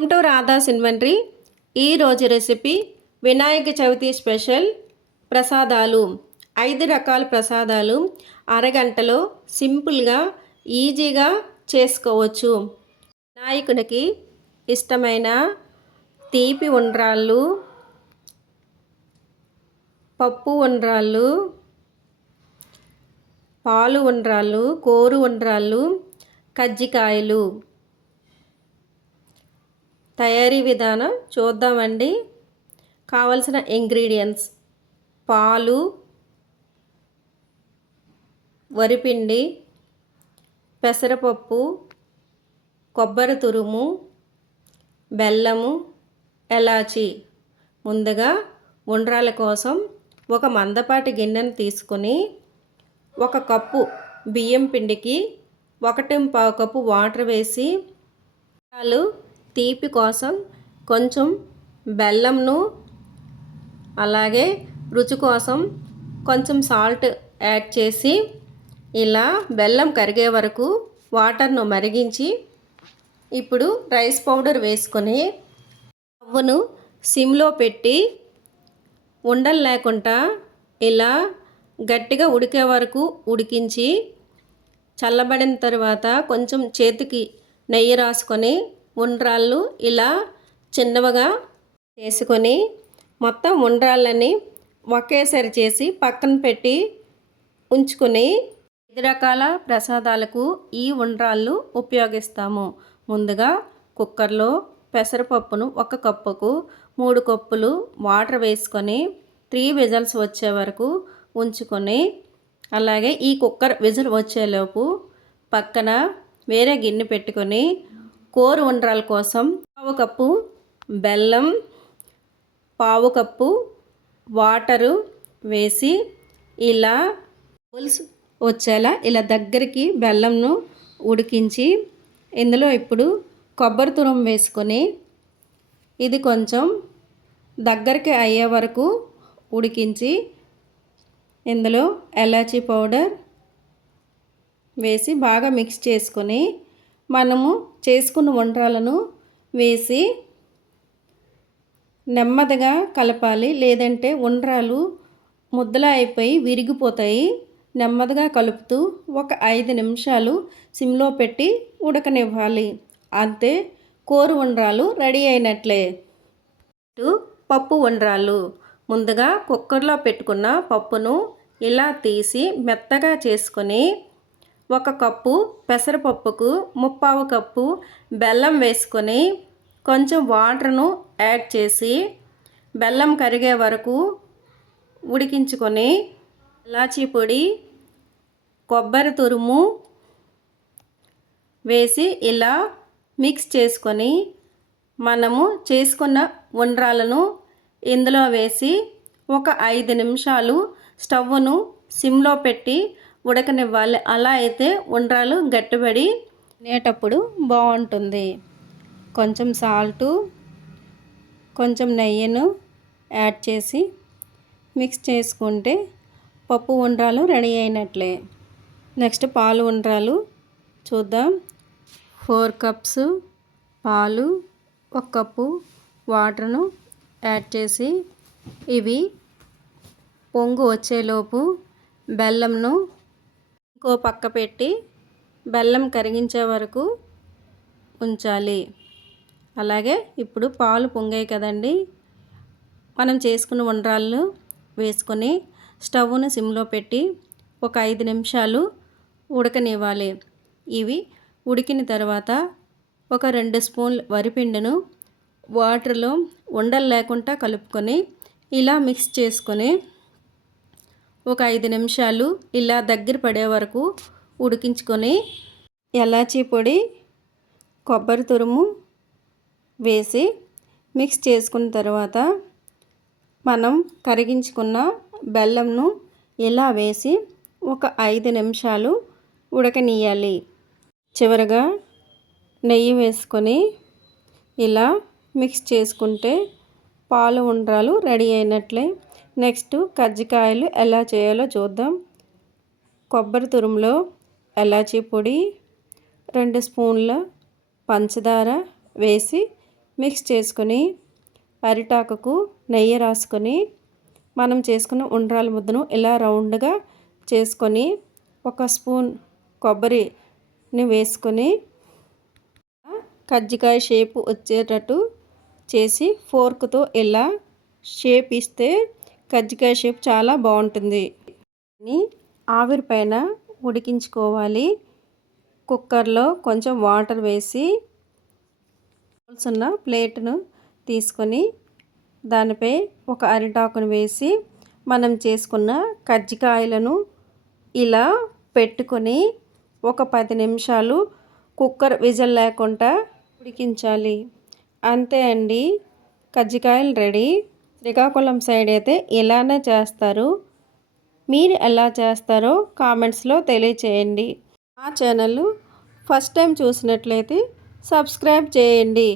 Welcome to Radha's inventory. ఈరోజు recipe Vinayaka Chavithi special ప్రసాదాలు. ఐదు రకాల ప్రసాదాలు అరగంటలో సింపుల్గా ఈజీగా చేసుకోవచ్చు. వినాయకునికి ఇష్టమైన తీపి ఉండ్రాళ్ళు పప్పు ఉండ్రాళ్ళు పాలు ఉండ్రాళ్ళు కోరు ఉండ్రాళ్ళు కజ్జికాయలు. తయారీ విధానం చూద్దామండి. కావలసిన ఇంగ్రీడియంట్స్ పాలు వరిపిండి పెసరపప్పు కొబ్బరి తురుము బెల్లము ఎలాచి. ముందుగా ఉండ్రాల కోసం ఒక మందపాటి గిన్నెను తీసుకొని ఒక కప్పు బియ్యం పిండికి ఒకటి పావు కప్పు వాటర్ వేసి పాలు తీపి కోసం కొంచెం బెల్లంను అలాగే రుచి కోసం కొంచెం సాల్ట్ యాడ్ చేసి ఇలా బెల్లం కరిగే వరకు వాటర్ను మరిగించి ఇప్పుడు రైస్ పౌడర్ వేసుకొని అవ్వను సిమ్లో పెట్టి ఉండలు లేకుండా ఇలా గట్టిగా ఉడికే వరకు ఉడికించి చల్లబడిన తర్వాత కొంచెం చేతికి నెయ్యి రాసుకొని ఉండ్రాళ్ళు ఇలా చిన్నవిగా చేసుకొని మొత్తం ఉండ్రాళ్ళని ఒకేసారి చేసి పక్కన పెట్టి ఉంచుకొని వివిధ రకాల ప్రసాదాలకు ఈ ఉండ్రాళ్ళు ఉపయోగిస్తాము. ముందుగా కుక్కర్లో పెసరపప్పును ఒక కప్పుకు మూడు కప్పులు వాటర్ వేసుకొని త్రీ విజల్స్ వచ్చే వరకు ఉంచుకొని అలాగే ఈ కుక్కర్ విజిల్ వచ్చేలోపు పక్కన వేరే గిన్నె పెట్టుకొని కోరు ఉండ్రాల కోసం పావు కప్పు బెల్లం పావు కప్పు వాటరు వేసి ఇలా పులుసు వచ్చేలా ఇలా దగ్గరికి బెల్లంను ఉడికించి ఇందులో ఇప్పుడు కొబ్బరి తురం వేసుకొని ఇది కొంచెం దగ్గరికి అయ్యే వరకు ఉడికించి ఇందులో ఎలాచీ పౌడర్ వేసి బాగా మిక్స్ చేసుకొని మనము చేసుకున్న వంటలను వేసి నెమ్మదిగా కలపాలి. లేదంటే ఉండ్రాలు ముద్దలా అయిపోయి విరిగిపోతాయి. నెమ్మదిగా కలుపుతూ ఒక ఐదు నిమిషాలు సిమ్లో పెట్టి ఉడకనివ్వాలి. అంతే కోరు ఉండ్రాలు రెడీ అయినట్లే. పప్పు ఉండ్రాలు ముందుగా కుక్కర్లో పెట్టుకున్న పప్పును ఇలా తీసి మెత్తగా చేసుకొని ఒక కప్పు పెసరపప్పుకు ముప్పావు కప్పు బెల్లం వేసుకొని కొంచెం వాటర్ను యాడ్ చేసి బెల్లం కరిగే వరకు ఉడికించుకొని ఇలాచీ పొడి కొబ్బరి తురుము వేసి ఇలా మిక్స్ చేసుకొని మనము చేసుకున్న ఉండ్రాలను ఇందులో వేసి ఒక ఐదు నిమిషాలు స్టవ్ను సిమ్లో పెట్టి ఉడకనివ్వాలి. అలా అయితే ఉండ్రాలు గట్టిపడి తినేటప్పుడు బాగుంటుంది కొంచెం సాల్టు కొంచెం నెయ్యిను యాడ్ చేసి మిక్స్ చేసుకుంటే పప్పు ఉండ్రాలు రెడీ అయినట్లే. నెక్స్ట్ పాలు ఉండ్రాలు చూద్దాం. ఫోర్ కప్స్ పాలు ఒక కప్పు వాటర్ను యాడ్ చేసి ఇవి పొంగు వచ్చేలోపు బెల్లంను ఇంకో పక్క పెట్టి బెల్లం కరిగించే వరకు ఉంచాలి. అలాగే ఇప్పుడు పాలు పొంగాయి కదండి. మనం చేసుకున్న ఉండ్రాళ్ళు వేసుకొని స్టవ్ను సిమ్లో పెట్టి ఒక ఐదు నిమిషాలు ఉడకనివ్వాలి. ఇవి ఉడికిన తర్వాత ఒక రెండు స్పూన్లు వరిపిండిను వాటర్లో ఉండలు లేకుండా కలుపుకొని ఇలా మిక్స్ చేసుకొని ఒక ఐదు నిమిషాలు ఇలా దగ్గర పడే వరకు ఉడికించుకొని ఎలాచీ పొడి కొబ్బరి తురుము వేసి మిక్స్ చేసుకున్న తర్వాత మనం కరిగించుకున్న బెల్లంను ఇలా వేసి ఒక ఐదు నిమిషాలు ఉడకనీయాలి. చివరగా నెయ్యి వేసుకొని ఇలా మిక్స్ చేసుకుంటే పాలు ఉండ్రాలు రెడీ అయినట్లే. నెక్స్ట్ కజ్జికాయలు ఎలా చేయాలో చూద్దాం. కొబ్బరి తురుములో ఎలాచీ పొడి రెండు స్పూన్ల పంచదార వేసి మిక్స్ చేసుకొని అరిటాకుకు నెయ్యి రాసుకొని మనం చేసుకున్న ఉండ్రాల ముద్దను ఇలా రౌండ్గా చేసుకొని ఒక స్పూన్ కొబ్బరిని వేసుకొని కజ్జికాయ షేప్ వచ్చేటట్టు చేసి ఫోర్క్తో ఇలా షేప్ ఇస్తే కజ్జికాయ షేప్ చాలా బాగుంటుంది. ఆవిరి పైన ఉడికించుకోవాలి. కుక్కర్లో కొంచెం వాటర్ వేసి ఉన్న ప్లేట్ను తీసుకొని దానిపై ఒక అరిటాకును వేసి మనం చేసుకున్న కజ్జికాయలను ఇలా పెట్టుకొని ఒక పది నిమిషాలు కుక్కర్ విజల్ లేకుండా ఉడికించాలి. అంతే అండి. కజ్జికాయలు రెడీ. శ్రీకాకుళం సైడ్ అయితే ఇలానే చేస్తారు. మీరు ఎలా చేస్తారో కామెంట్స్లో తెలియచేయండి. మా ఛానల్ ఫస్ట్ టైం చూసినట్లయితే సబ్స్క్రైబ్ చేయండి.